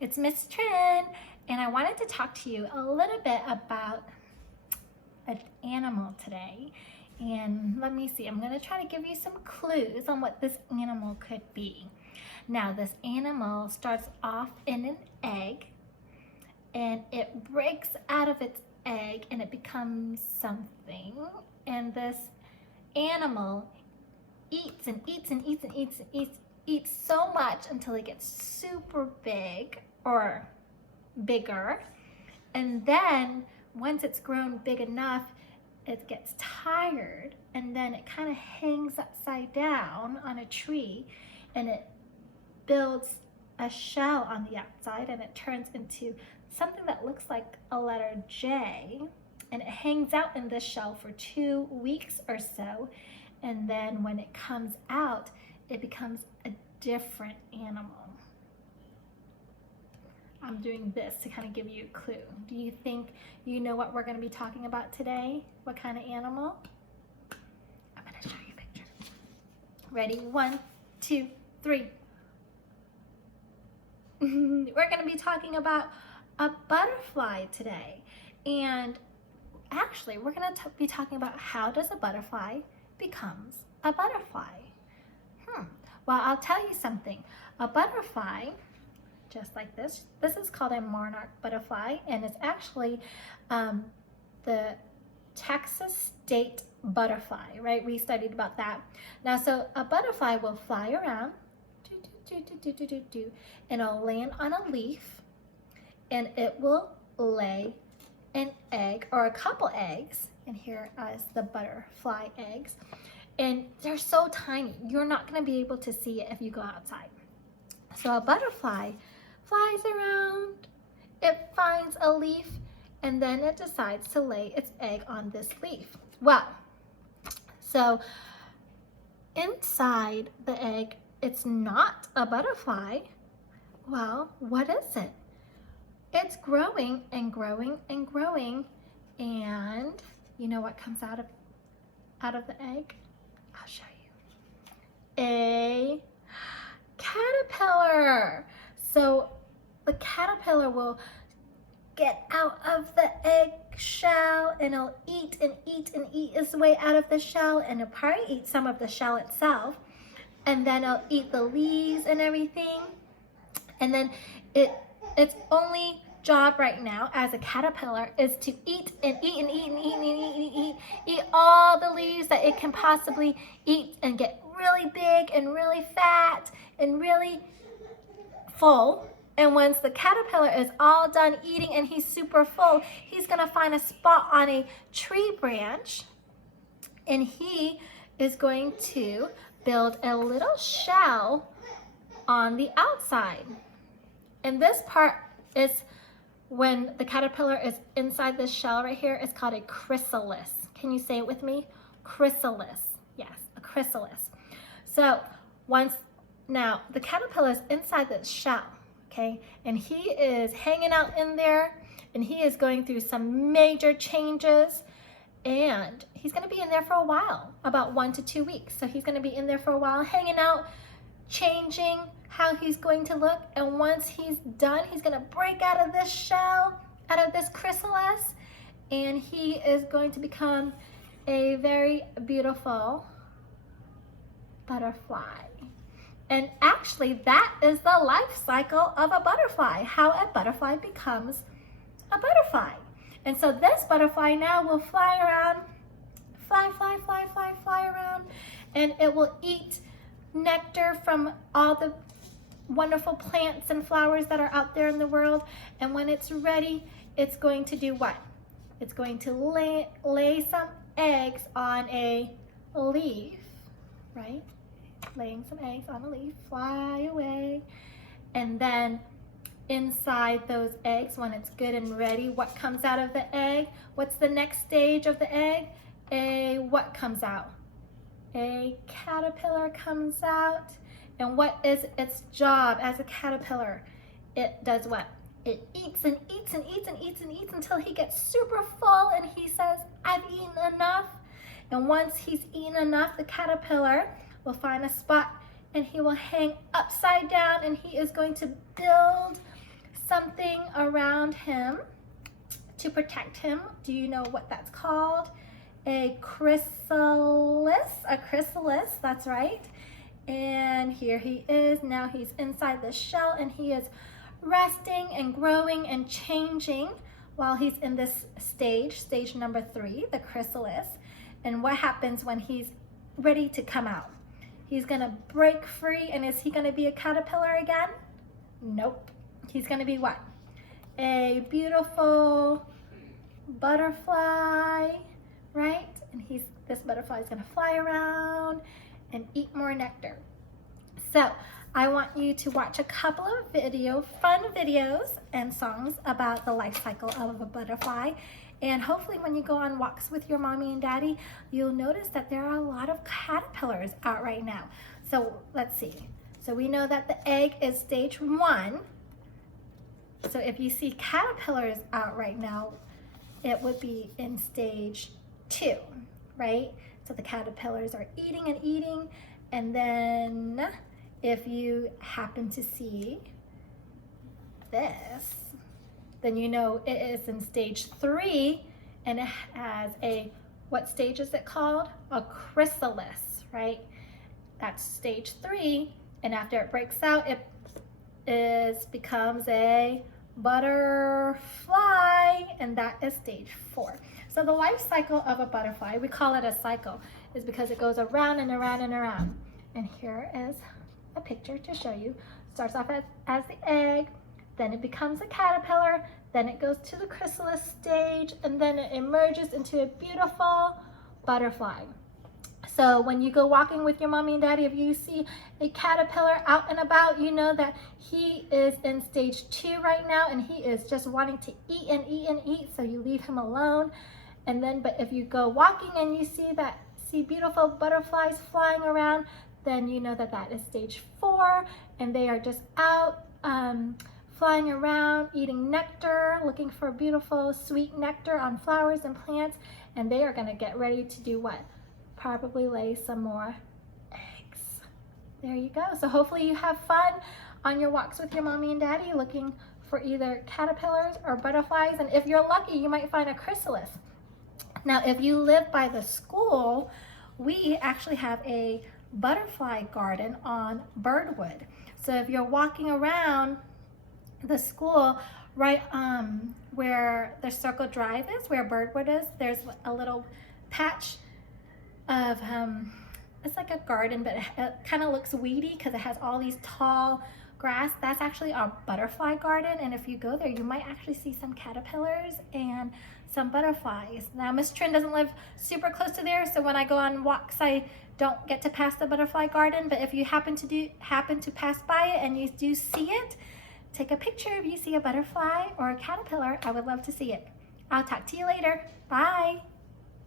It's Miss Trin, and I wanted to talk to you a little bit about an animal today. And let me see, I'm going to try to give you some clues on what this animal could be. Now, this animal starts off in an egg, and it breaks out of its egg and it becomes something. And this animal eats and eats and eats and eats and eats so much until it gets super big or bigger. And then once it's grown big enough, it gets tired, and then it kind of hangs upside down on a tree, and it builds a shell on the outside, and it turns into something that looks like a letter J, and it hangs out in this shell for 2 weeks or so, and then when it comes out, it becomes a different animal. I'm doing this to kind of give you a clue. Do you think you know what we're going to be talking about today? What kind of animal? I'm going to show you a picture. Ready? 1, 2, 3. We're going to be talking about a butterfly today. And actually, we're going to be talking about how does a butterfly becomes a butterfly. Well, I'll tell you something. A butterfly, just like this is called a monarch butterfly, and it's actually the Texas state butterfly, right? We studied about that. Now, so a butterfly will fly around, and it'll land on a leaf, and it will lay an egg or a couple eggs, and here is the butterfly eggs, and they're so tiny, you're not going to be able to see it if you go outside. So a butterfly flies around, it finds a leaf, and then it decides to lay its egg on this leaf. Well, so inside the egg, it's not a butterfly. Well, what is it? It's growing and growing and growing, and you know what comes out of the egg? I'll show you. A caterpillar. So the caterpillar will get out of the egg shell, and it'll eat and eat and eat its way out of the shell, and it'll probably eat some of the shell itself, and then it'll eat the leaves and everything, and then its only job right now as a caterpillar is to eat and eat and eat and eat and eat and eat all the leaves that it can possibly eat, and get really big and really fat and really full. And once the caterpillar is all done eating and he's super full, he's gonna find a spot on a tree branch, and he is going to build a little shell on the outside. And this part is when the caterpillar is inside this shell right here. It's called a chrysalis. Can you say it with me? Chrysalis. Yes, a chrysalis. So now the caterpillar is inside this shell, okay? And he is hanging out in there, and he is going through some major changes, and he's gonna be in there for a while, about 1 to 2 weeks. So he's gonna be in there for a while, hanging out, changing how he's going to look, and once he's done, he's gonna break out of this shell, out of this chrysalis, and he is going to become a very beautiful butterfly. And actually, that is the life cycle of a butterfly, how a butterfly becomes a butterfly. And so this butterfly now will fly around, fly around, and it will eat nectar from all the wonderful plants and flowers that are out there in the world. And when it's ready, it's going to do what? It's going to lay some eggs on a leaf, right? Laying some eggs on a leaf, fly away. And then inside those eggs, when it's good and ready, what comes out of the egg? What's the next stage of the egg? What comes out? A caterpillar comes out. And what is its job as a caterpillar? It does what? It eats and eats and eats and eats and eats until he gets super full, and he says, I've eaten enough. And once he's eaten enough, the caterpillar will find a spot, and he will hang upside down, and he is going to build something around him to protect him. Do you know what that's called? A chrysalis, that's right. And here he is. Now he's inside the shell and he is resting and growing and changing while he's in this stage number 3, the chrysalis. And what happens when he's ready to come out? He's gonna break free, and is he gonna be a caterpillar again? Nope. He's gonna be what? A beautiful butterfly, right? And this butterfly is gonna fly around and eat more nectar. So I want you to watch a couple of fun videos and songs about the life cycle of a butterfly. And hopefully when you go on walks with your mommy and daddy, you'll notice that there are a lot of caterpillars out right now. So let's see. So we know that the egg is stage 1. So if you see caterpillars out right now, it would be in stage 2, right? So the caterpillars are eating and eating, and then if you happen to see this, then you know it is in stage 3, and it has what stage is it called? A chrysalis, right? That's stage 3, and after it breaks out, it becomes a butterfly, and that is stage 4. So the life cycle of a butterfly, we call it a cycle, is because it goes around and around and around. And here is a picture to show you. Starts off as the egg, then it becomes a caterpillar, then it goes to the chrysalis stage, and then it emerges into a beautiful butterfly. So when you go walking with your mommy and daddy, if you see a caterpillar out and about, you know that he is in stage 2 right now, and he is just wanting to eat and eat and eat, so you leave him alone. And then, but if you go walking and you see beautiful butterflies flying around, then you know that that is stage 4, and they are just out flying around, eating nectar, looking for beautiful sweet nectar on flowers and plants, and they are going to get ready to do what? Probably lay some more eggs. There you go. So hopefully you have fun on your walks with your mommy and daddy, looking for either caterpillars or butterflies, and if you're lucky, you might find a chrysalis. Now, if you live by the school, we actually have a butterfly garden on Birdwood. So if you're walking around the school, right where the Circle Drive is, where Birdwood is, there's a little patch of, it's like a garden, but it kind of looks weedy because it has all these tall grass. That's actually our butterfly garden, and if you go there, you might actually see some caterpillars and some butterflies. Now, Miss Trin doesn't live super close to there, so when I go on walks, I don't get to pass the butterfly garden, but if you happen to pass by it and you do see it, take a picture if you see a butterfly or a caterpillar. I would love to see it. I'll talk to you later. Bye.